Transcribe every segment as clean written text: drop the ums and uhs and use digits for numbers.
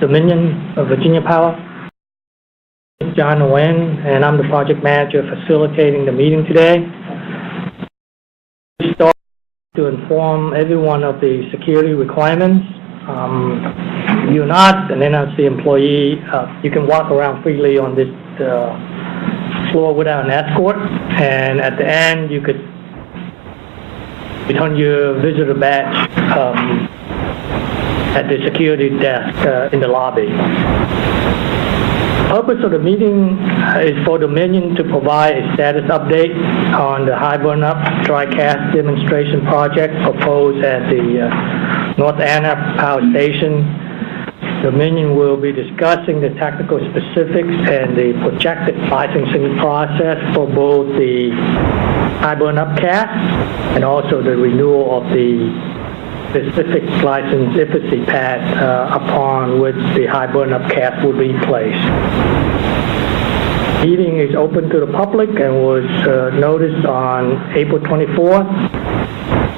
Dominion of Virginia Power. John Nguyen, and I'm the project manager facilitating the meeting today. We start to inform everyone of the security requirements. If you're not an NRC employee, you can walk around freely on this floor without an escort, and at the end you could return your visitor badge at the security desk in the lobby. The purpose of the meeting is for Dominion to provide a status update on the High Burnup Dry Cast demonstration project proposed at the North Anna Power Station. Dominion will be discussing the technical specifics and the projected licensing process for both the High Burnup cast and also the renewal of the specific license efficacy pad upon which the High Burnup cast will be placed. The meeting is open to the public and was noticed on April 24th.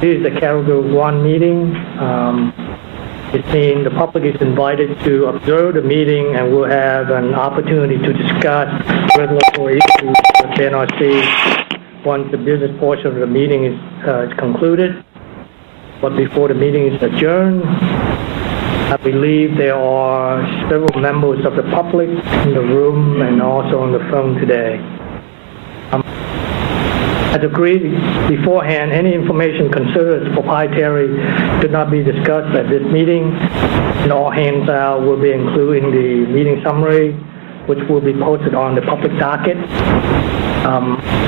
This is the Category 1 meeting. It means the public is invited to observe the meeting and will have an opportunity to discuss regulatory issues with the NRC once the business portion of the meeting is concluded. But before the meeting is adjourned, I believe there are several members of the public in the room and also on the phone today. As agreed beforehand, any information considered as proprietary should not be discussed at this meeting, and all hands out will be included in the meeting summary, which will be posted on the public docket.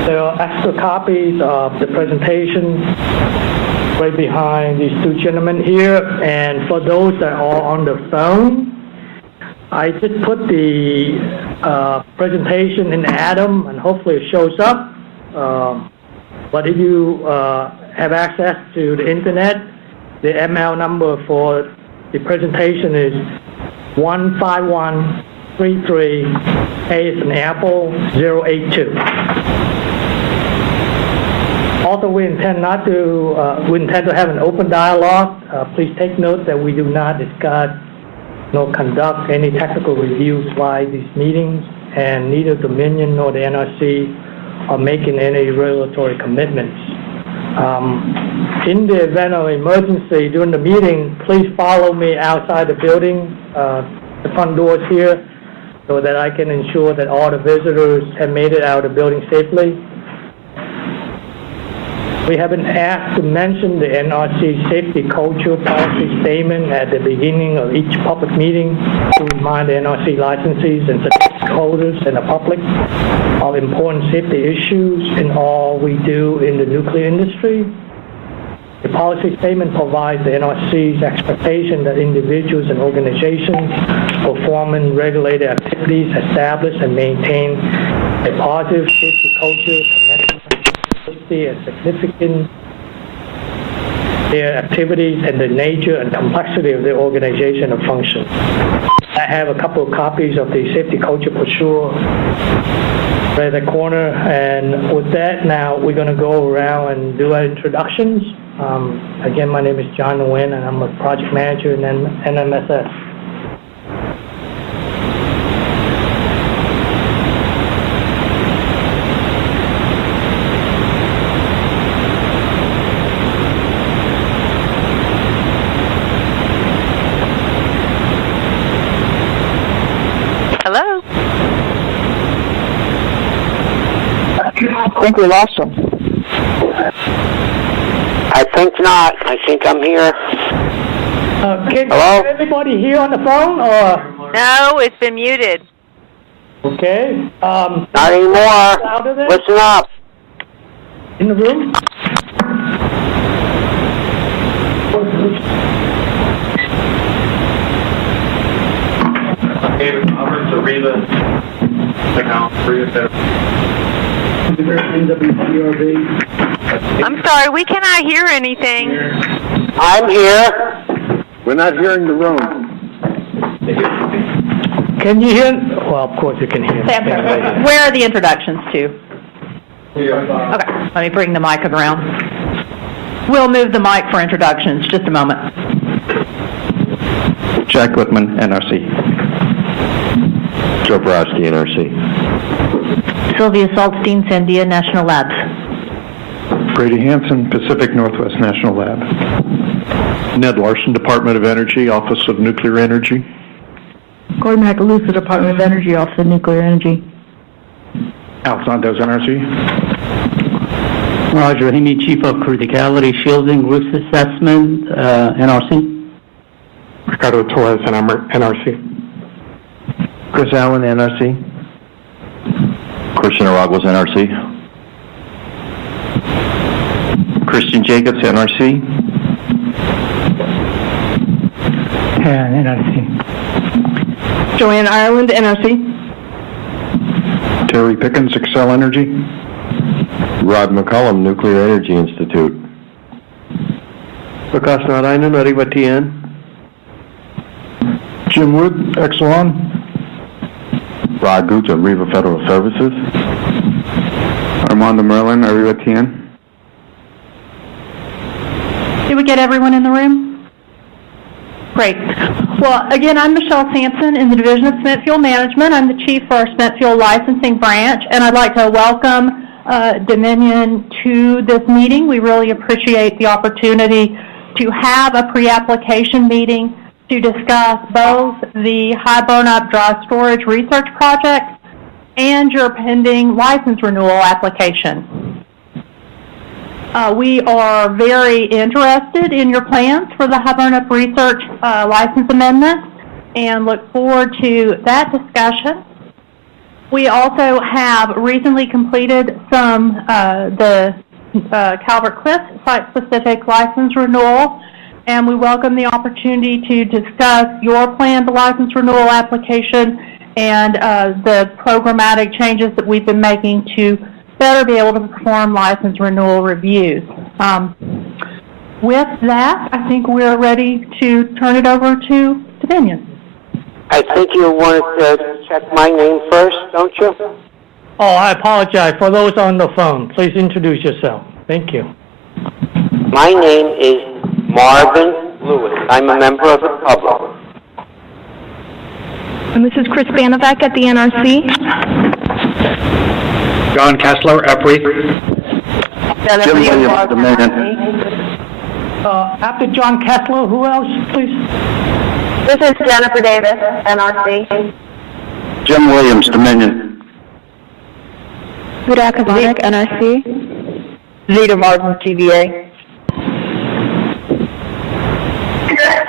There are extra copies of the presentation right behind these two gentlemen here, and for those that are on the phone, I just put the presentation in Atom, and hopefully it shows up. But if you have access to the internet, the ML number for the presentation is 15133 A is an Apple 082. Also, we intend to have an open dialogue. Please take note that we do not discuss nor conduct any technical reviews by these meetings, and neither Dominion nor the NRC are making any regulatory commitments. In the event of emergency during the meeting, please follow me outside the building, the front doors here, so that I can ensure that all the visitors have made it out of the building safely. We have been asked to mention the NRC safety culture policy statement at the beginning of each public meeting to remind the NRC licensees and certificate holders and the public of important safety issues in all we do in the nuclear industry. The policy statement provides the NRC's expectation that individuals and organizations performing regulated activities establish and maintain a positive safety culture and significant their activities and the nature and complexity of their organization and function. I have a couple of copies of the safety culture brochure right at the corner, and with that, now we're going to go around and do our introductions. Again, my name is John Nguyen, and I'm a project manager in NMSS. Hello? I think we lost him. I think not. I think I'm here. Can Hello? everybody hear on the phone, or? No, it's been muted. Okay. Not anymore. Listen up. In the room? David Roberts, Areva account, I'm sorry, we cannot hear anything. I'm here. We're not hearing the room. Can you hear? Well, of course you can hear. Where are the introductions to? Okay, let me bring the mic around. We'll move the mic for introductions. Just a moment. Jack Whitman, NRC. Joe Borowski, NRC. Sylvia Saltstein, Sandia National Labs. Brady Hanson, Pacific Northwest National Lab. Ned Larson, Department of Energy, Office of Nuclear Energy. Corey Macalusa, Department of Energy, Office of Nuclear Energy. Alex Santos, NRC. Roger Rahimi, Chief of Criticality Shielding Risk Assessment, NRC. Ricardo Torres, NRC. Chris Allen, NRC. Christian Araguas, NRC. Christian Jacobs, NRC. NRC. Joanne Ireland, NRC. Terry Pickens, Excel Energy. Rod McCullum, Nuclear Energy Institute. Vikas Narayanan, Arriva TN. Jim Wood, Exelon. Rod Gupta, Riva Federal Services. Armando Merlin, Arriva TN. Did we get everyone in the room? Great. Well, again, I'm Michelle Sampson in the Division of Spent Fuel Management. I'm the Chief for our Spent Fuel Licensing Branch, and I'd like to welcome Dominion to this meeting. We really appreciate the opportunity to have a pre-application meeting to discuss both the high burn-up dry storage research project and your pending license renewal application. We are very interested in your plans for the high burn-up research license amendment and look forward to that discussion. We also have recently completed the Calvert Cliffs site-specific license renewal, and we welcome the opportunity to discuss your planned license renewal application and the programmatic changes that we've been making to better be able to perform license renewal reviews. With that, I think we're ready to turn it over to Dominion. I think you wanted to check my name first, don't you? Oh, I apologize. For those on the phone, please introduce yourself. Thank you. My name is Marvin Lewis. I'm a member of the public. And this is Chris Banovac at the NRC. John Kessler, EPRI. Jim Williams, Dominion. After John Kessler, who else, please? This is Jennifer Davis, NRC. Jim Williams, Dominion. Huda Kavanek, NRC. Zeta Martin, TVA.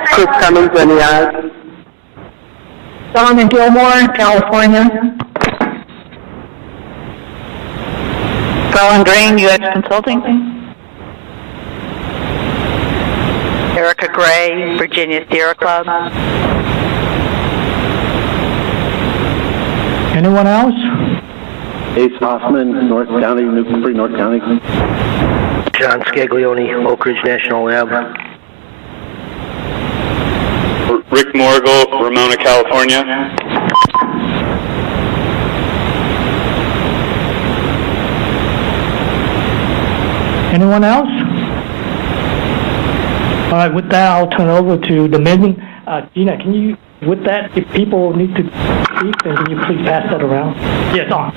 Chris Cummings, NEI. Solomon Gilmore, California. Colin Drain, U.S. Consulting. Erica Gray, Virginia Sierra Club. Anyone else? Ace Hoffman, North County, Newbury, North County. John Scaglione, Oak Ridge National Lab. Rick Morgul, Ramona, California. Anyone else? All right, with that, I'll turn over to Dominion. Gina, can you, with that, if people need to speak, then can you please pass that around? Yes, on.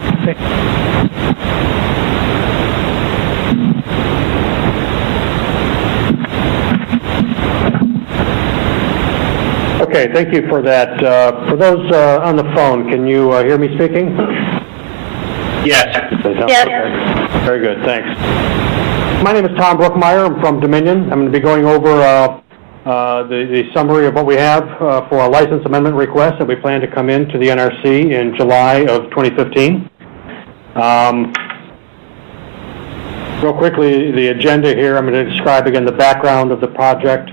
Okay, thank you for that. For those on the phone, can you hear me speaking? Yes. Yes. Okay. Very good, thanks. My name is Tom Brookmeyer. I'm from Dominion. I'm going to be going over the summary of what we have for a license amendment request that we plan to come in to the NRC in July of 2015. Real quickly, the agenda here, I'm going to describe again the background of the project,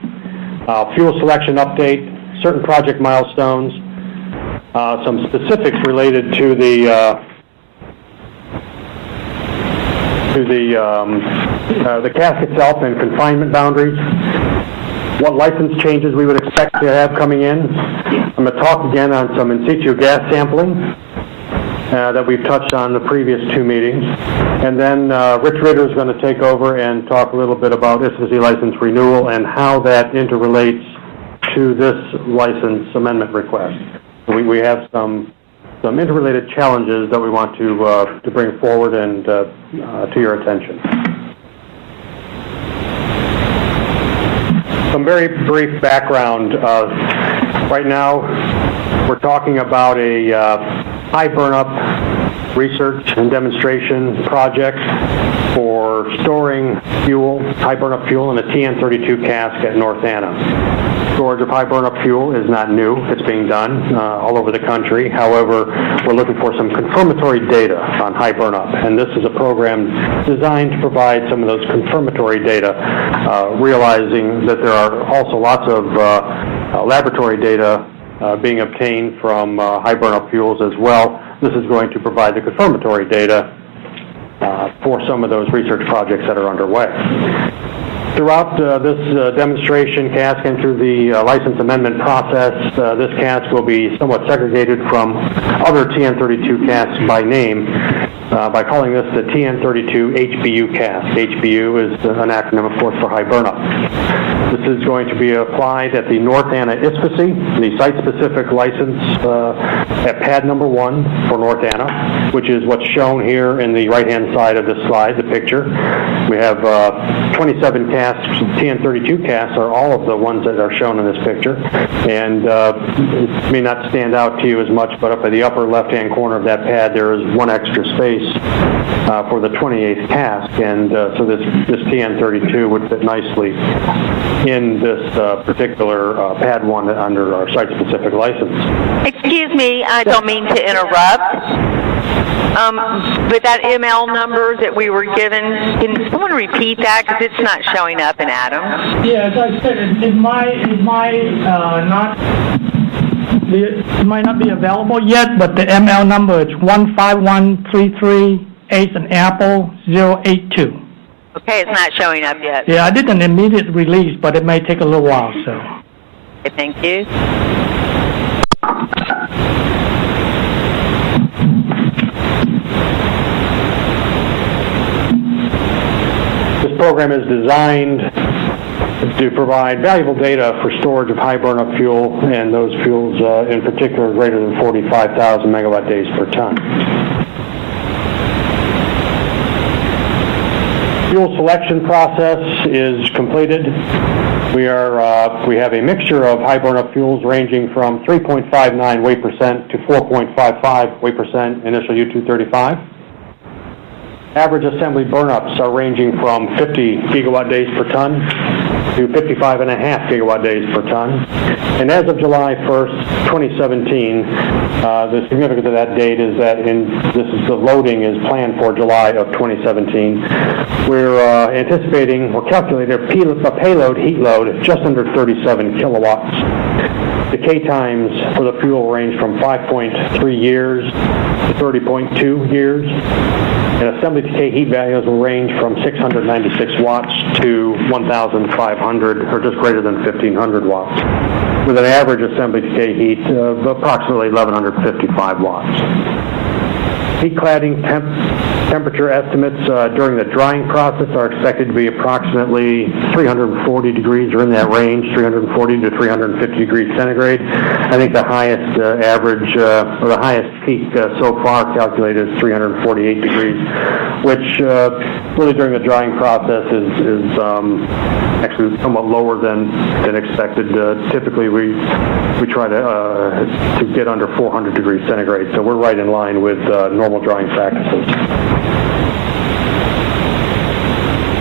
fuel selection update, certain project milestones, some specifics related to the cask itself and confinement boundaries, what license changes we would expect to have coming in. I'm going to talk again on some in situ gas sampling that we've touched on the previous two meetings. And then Rich Ritter is going to take over and talk a little bit about SSE license renewal and how that interrelates to this license amendment request. We have some interrelated challenges that we want to bring forward and to your attention. Some very brief background. Right now, we're talking about a high burn-up research and demonstration project for storing fuel, high burn-up fuel in a TN32 cask at North Anna. Storage of high burn-up fuel is not new. It's being done all over the country. However, we're looking for some confirmatory data on high burn-up, and this is a program designed to provide some of those confirmatory data, realizing that there are also lots of laboratory data being obtained from high burn-up fuels as well. This is going to provide the confirmatory data for some of those research projects that are underway. Throughout this demonstration cask and through the license amendment process, this cask will be somewhat segregated from other TN32 casks by name by calling this the TN32 HBU cask. HBU is an acronym, of course, for high burnup. This is going to be applied at the North Anna ISPC, the site-specific license at pad number 1 for North Anna, which is what's shown here in the right-hand side of this slide, the picture. We have 27 casks. TN32 casks are all of the ones that are shown in this picture, and it may not stand out to you as much, but up at the upper left-hand corner of that pad there is one extra space for the 28th cask, and so this TN32 would fit nicely in this particular pad 1 under our site-specific license. Excuse me, I don't mean to interrupt. But that ML number that we were given, can someone repeat that, because it's not showing up in Adam? Yeah, as I said, it might not be available yet, but the ML number is 15133 Ace and Apple 082. Okay, it's not showing up yet. Yeah, I did an immediate release, but it may take a little while, so. Okay, thank you. This program is designed to provide valuable data for storage of high burnup fuel, and those fuels in particular greater than 45,000 megawatt days per ton. Fuel selection process is completed. We have a mixture of high burnup fuels ranging from 3.59 weight percent to 4.55 weight percent initial U-235. Average assembly burnups are ranging from 50 gigawatt days per ton to 55.5 gigawatt days per ton. And as of July 1st, 2017, the significance of that date is that the loading is planned for July of 2017. We're anticipating or calculating a payload heat load just under 37 kilowatts. Decay times for the fuel range from 5.3 years to 30.2 years. And assembly decay heat values will range from 696 watts to 1,500, or just greater than 1,500 watts, with an average assembly decay heat of approximately 1,155 watts. Heat cladding temperature estimates during the drying process are expected to be approximately 340 degrees, or in that range, 340 to 350 degrees centigrade. I think the highest average, or the highest peak so far calculated is 348 degrees, which really during the drying process is actually somewhat lower than expected. Typically, we try to get under 400 degrees centigrade, so we're right in line with normal drying practices.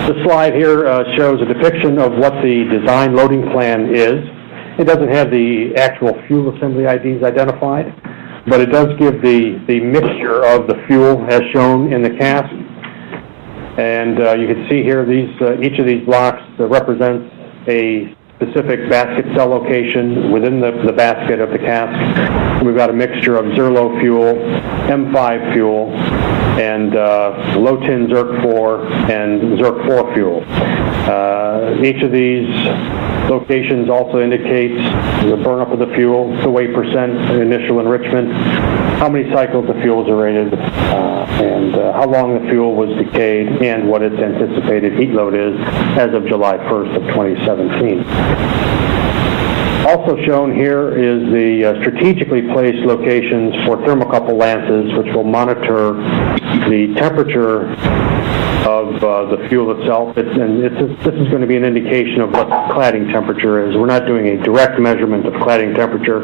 The slide here shows a depiction of what the design loading plan is. It doesn't have the actual fuel assembly IDs identified, but it does give the mixture of the fuel as shown in the cask. And you can see here each of these blocks represents a specific basket cell location within the basket of the cask. We've got a mixture of Zerlo fuel, M5 fuel, and low-tin Zerk-4 and Zerk-4 fuel. Each of these locations also indicates the burnup of the fuel, the weight percent, initial enrichment, how many cycles the fuels are rated, and how long the fuel was decayed, and what its anticipated heat load is as of July 1st of 2017. Also shown here is the strategically placed locations for thermocouple lances, which will monitor the temperature of the fuel itself. This is going to be an indication of what cladding temperature is. We're not doing a direct measurement of cladding temperature,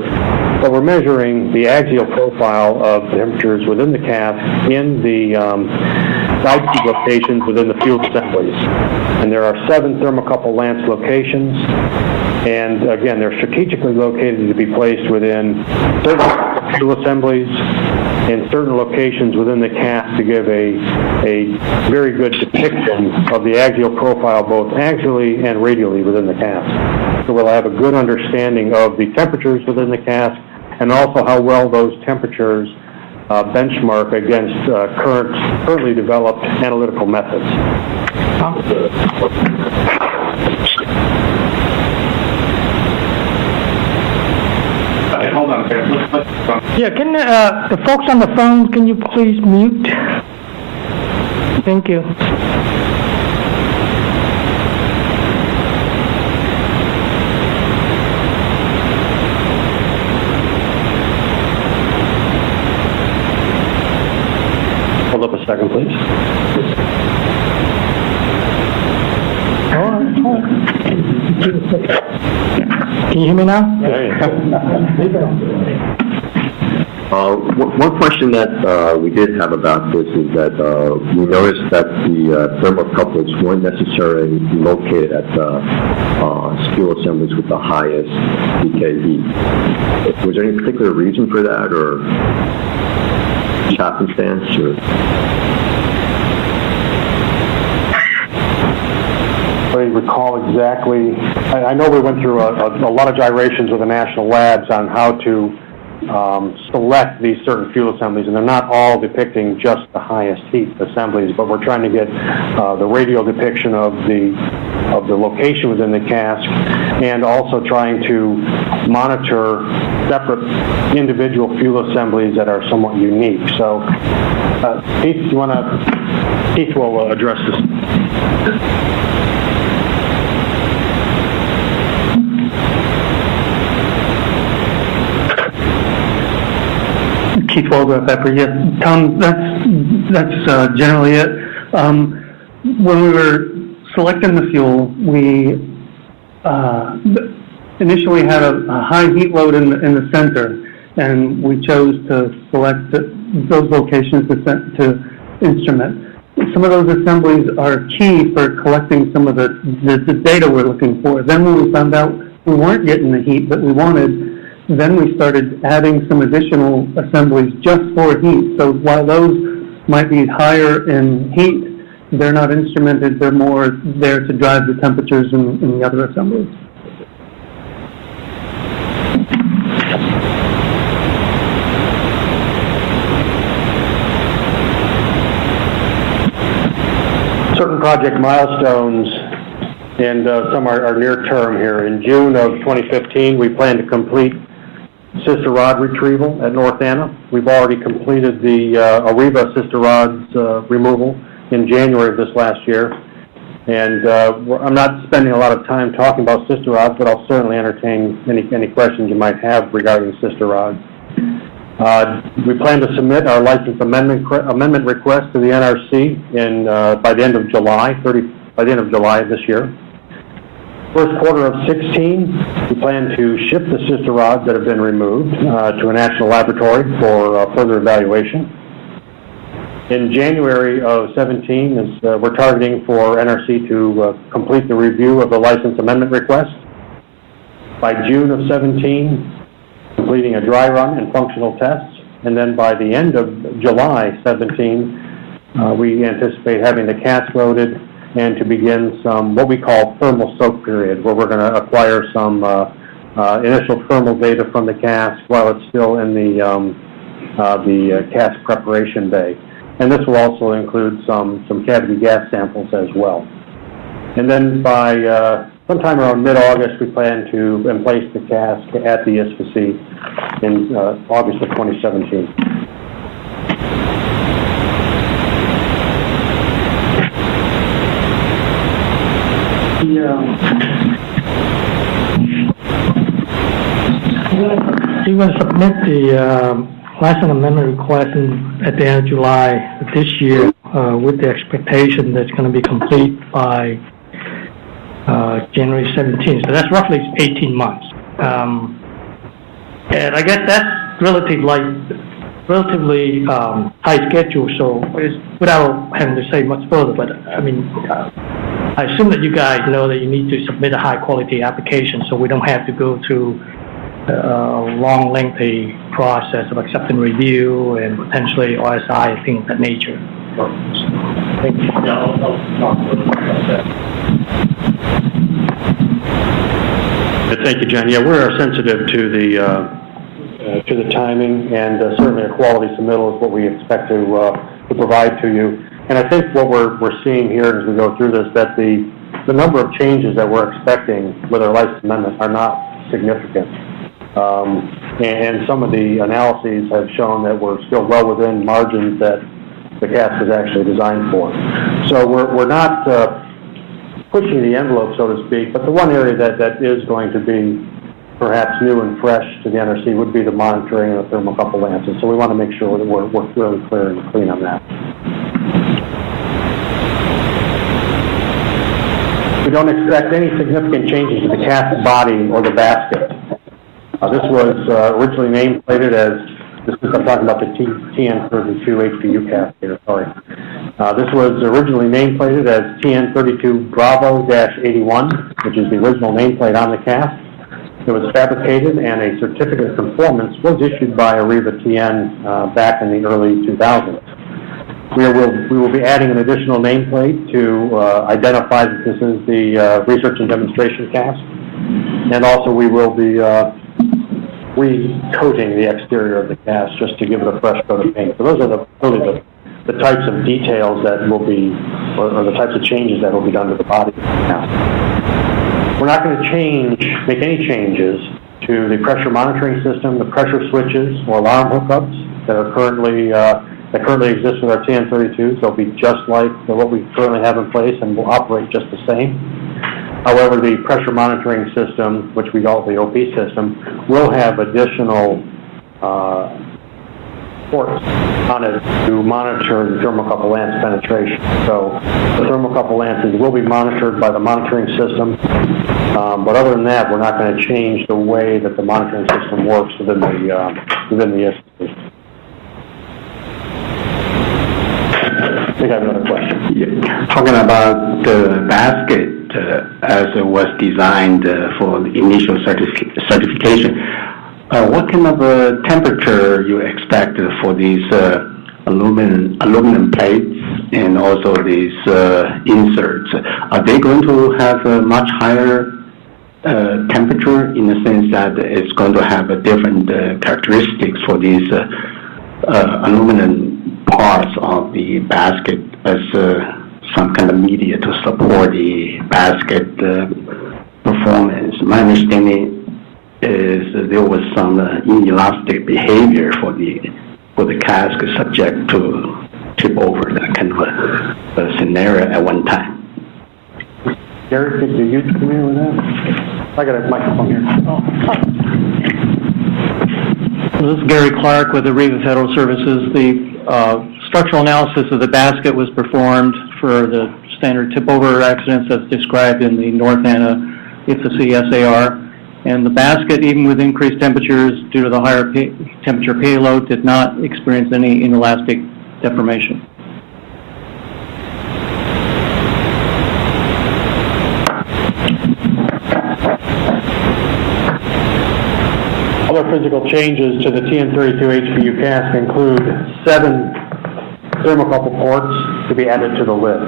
but we're measuring the axial profile of temperatures within the cask in the altitude locations within the fuel assemblies. And there are 7 thermocouple lance locations. And again, they're strategically located to be placed within certain fuel assemblies in certain locations within the cask to give a very good depiction of the axial profile, both axially and radially within the cask. So we'll have a good understanding of the temperatures within the cask and also how well those temperatures benchmark against currently developed analytical methods. Hold on a second. Yeah, can the folks on the phone, can you please mute? Thank you. Hold up a second, please. Can you hear me now? One question that we did have about this is that we noticed that the thermocouples weren't necessarily located at the fuel assemblies with the highest PKE. Was there any particular reason for that, or happenstance, or? I recall exactly. I know we went through a lot of gyrations with the national labs on how to select these certain fuel assemblies, and they're not all depicting just the highest heat assemblies, but we're trying to get the radial depiction of the location within the cask, and also trying to monitor separate individual fuel assemblies that are somewhat unique. So, Keith will address this. Keith Walgrove, Pepper. Yes, Tom, that's generally it. When we were selecting the fuel, we initially had a high heat load in the center, and we chose to select those locations to instrument. Some of those assemblies are key for collecting some of the data we're looking for. Then when we found out we weren't getting the heat that we wanted, then we started adding some additional assemblies just for heat. So while those might be higher in heat, they're not instrumented, they're more there to drive the temperatures in the other assemblies. Certain project milestones, and some are near term here. In June of 2015, we plan to complete sister rod retrieval at North Anna. We've already completed the Ariba sister rods removal in January of this last year. And I'm not spending a lot of time talking about sister rods, but I'll certainly entertain any questions you might have regarding sister rods. We plan to submit our license amendment request to the NRC by the end of July, by the end of July of this year. First quarter of 16, we plan to ship the sister rods that have been removed to a national laboratory for further evaluation. In January of 17, we're targeting for NRC to complete the review of the license amendment request. By June of 17, completing a dry run and functional tests. And then by the end of July 17, we anticipate having the cask loaded and to begin some what we call thermal soak period, where we're going to acquire some initial thermal data from the cask while it's still in the cask preparation bay. And this will also include some cavity gas samples as well. And then by sometime around mid-August, we plan to emplace the cask at the ISFC in August of 2017. You're going to submit the license amendment request at the end of July of this year with the expectation that it's going to be complete by January 17th. So that's roughly 18 months. And I guess that's relatively high schedule, so it's, without having to say much further, but I mean, I assume that you guys know that you need to submit a high-quality application, so we don't have to go through a long, lengthy process of acceptance review and potentially RSI and things of that nature. Thank you. Yeah, I'll talk a little bit about that. Thank you, John. Yeah, we're sensitive to the timing, and certainly a quality submittal is what we expect to provide to you. And I think what we're seeing here as we go through this, that the number of changes that we're expecting with our license amendment are not significant. And some of the analyses have shown that we're still well within margins that the CAS was actually designed for. So we're not pushing the envelope, so to speak, but the one area that is going to be perhaps new and fresh to the NRC would be the monitoring of the thermocouple lances. So we want to make sure that we're really clear and clean on that. We don't expect any significant changes to the CAS body or the basket. This was originally nameplated as, I'm talking about the TN32 HPU CAS here, sorry. This was originally nameplated as TN32 Bravo-81, which is the original nameplate on the CAS. It was fabricated, and a certificate of conformance was issued by Arriva TN back in the early 2000s. We will be adding an additional nameplate to identify that this is the research and demonstration CAS, and also we will be recoating the exterior of the CAS just to give it a fresh coat of paint. So those are really the types of details that will be, or the types of changes that will be done to the body of the CAS. We're not going to make any changes to the pressure monitoring system, the pressure switches or alarm hookups that are currently exist with our TN32s. They'll be just like what we currently have in place and will operate just the same. However, the pressure monitoring system, which we call the OP system, will have additional ports on it to monitor the thermocouple lance penetration. So the thermocouple lances will be monitored by the monitoring system, but other than that, we're not going to change the way that the monitoring system works within the institute. I think I have another question. Yeah. Talking about the basket as it was designed for the initial certification, what kind of temperature you expect for these aluminum plates and also these inserts? Are they going to have a much higher temperature in the sense that it's going to have a different characteristics for these aluminum parts of the basket as some kind of media to support the basket performance? My understanding is there was some inelastic behavior for the cask subject to tip over, that kind of a scenario at one time. Gary, are you familiar with that? I got a microphone here. This is Gary Clark with Arriva Federal Services. The structural analysis of the basket was performed for the standard tip-over accidents that's described in the North Anna IFSC SAR. And the basket, even with increased temperatures due to the higher temperature payload, did not experience any inelastic deformation. Other physical changes to the TN32 HPU cask include 7 thermocouple ports to be added to the lid.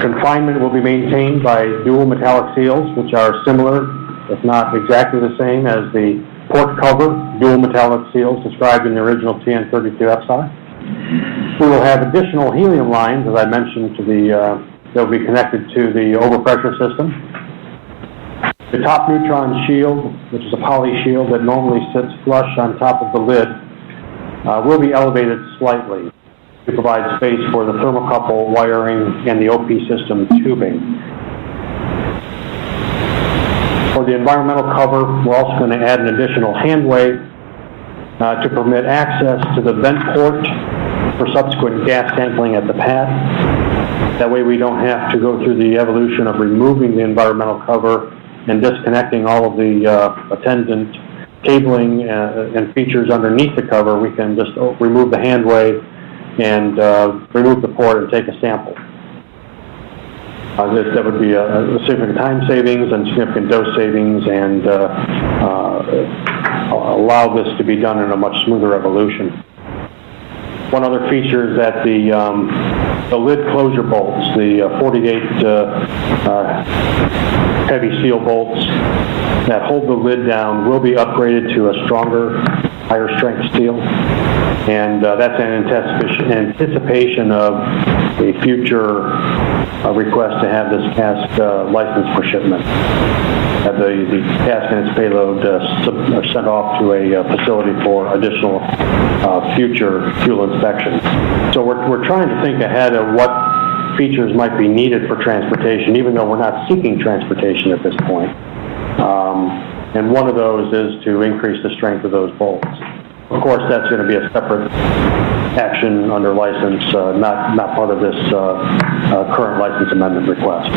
Confinement will be maintained by dual metallic seals, which are similar, if not exactly the same, as the port cover dual metallic seals described in the original TN32 FSI. We will have additional helium lines, as I mentioned, that will be connected to the overpressure system. The top neutron shield, which is a poly shield that normally sits flush on top of the lid, will be elevated slightly to provide space for the thermocouple wiring and the OP system tubing. For the environmental cover, we're also going to add an additional handway to permit access to the vent port for subsequent gas sampling at the pad. That way we don't have to go through the evolution of removing the environmental cover and disconnecting all of the attendant cabling and features underneath the cover. We can just remove the handway and remove the port and take a sample. That would be a significant time savings and significant dose savings, and allow this to be done in a much smoother evolution. One other feature is that the lid closure bolts, the 48 heavy steel bolts that hold the lid down, will be upgraded to a stronger, higher strength steel. And that's an anticipation of a future request to have this cask licensed for shipment. Have the cask and its payload are sent off to a facility for additional future fuel inspection. So we're trying to think ahead of what features might be needed for transportation, even though we're not seeking transportation at this point. And one of those is to increase the strength of those bolts. Of course, that's going to be a separate action under license, not part of this current license amendment request.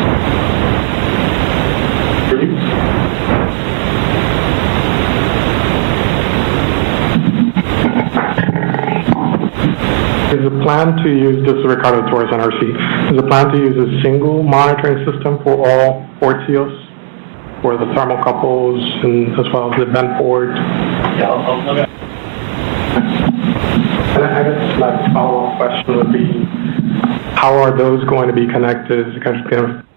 Is the plan to use, this is Ricardo Torres, NRC, is the plan to use a single monitoring system for all port seals, for the thermocouples and as well as the vent port? Yeah, and I guess my follow-up question would be, how are those going to be connected? Is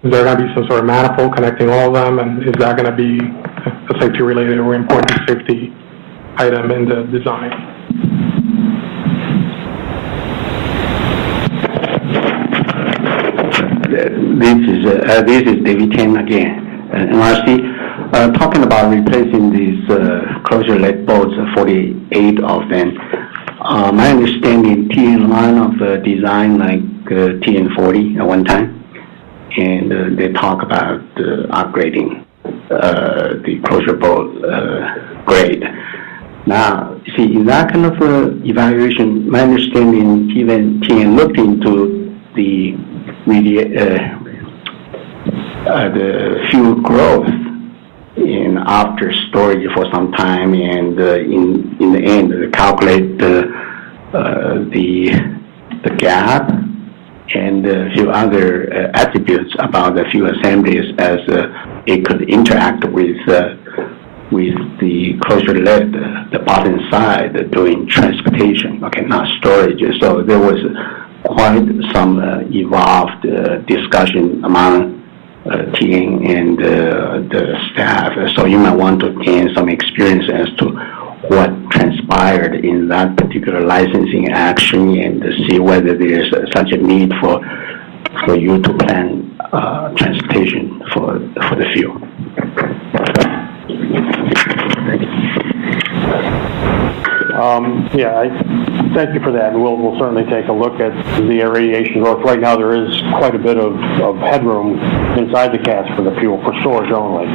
there going to be some sort of manifold connecting all of them, and is that going to be a safety-related or important safety item in the design? This is David Chen again, NRC. Talking about replacing these closure lead bolts, 48 of them. My understanding, TN line of design like TN40 at one time, and they talk about upgrading the closure bolt grade. Now, see, in that kind of evaluation, my understanding, even TN looked into the fuel growth in after storage for some time, and in the end, calculate the gap and a few other attributes about the fuel assemblies as it could interact with the closure lid, the bottom side during transportation. Okay, not storage. So there was quite some evolved discussion among TN and the staff. So you might want to gain some experience as to what transpired in that particular licensing action and to see whether there's such a need for you to plan transportation for the fuel. Thank you for that. We'll certainly take a look at the irradiation growth. Right now there is quite a bit of headroom inside the cask for the fuel, for storage only.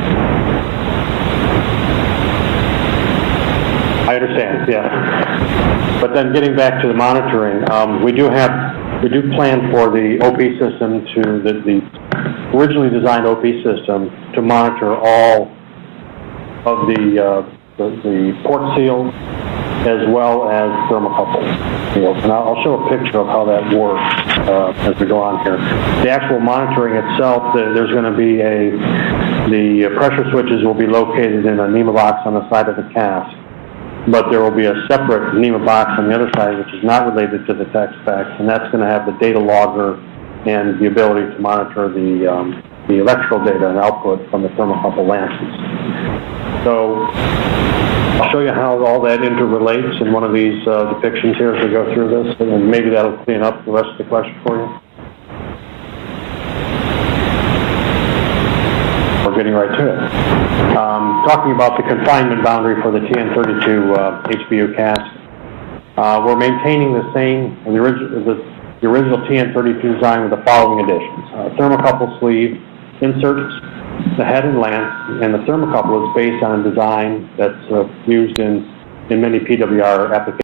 I understand, yeah. But then getting back to the monitoring, we do plan for the OP system the originally designed OP system to monitor all of the port seals as well as thermocouple seals. And I'll show a picture of how that works as we go on here. The actual monitoring itself, there's going to be the pressure switches will be located in a NEMA box on the side of the cask. But there will be a separate NEMA box on the other side, which is not related to the tech specs, and that's going to have the data logger and the ability to monitor the electrical data and output from the thermocouple lances. So I'll show you how all that interrelates in one of these depictions here as we go through this, and maybe that'll clean up the rest of the question for you. We're getting right to it. Talking about the confinement boundary for the TN32 HBU cask, we're maintaining the same, the original TN32 design with the following additions. Thermocouple sleeve inserts the head and lance, and the thermocouple is based on a design that's used in many PWR applications.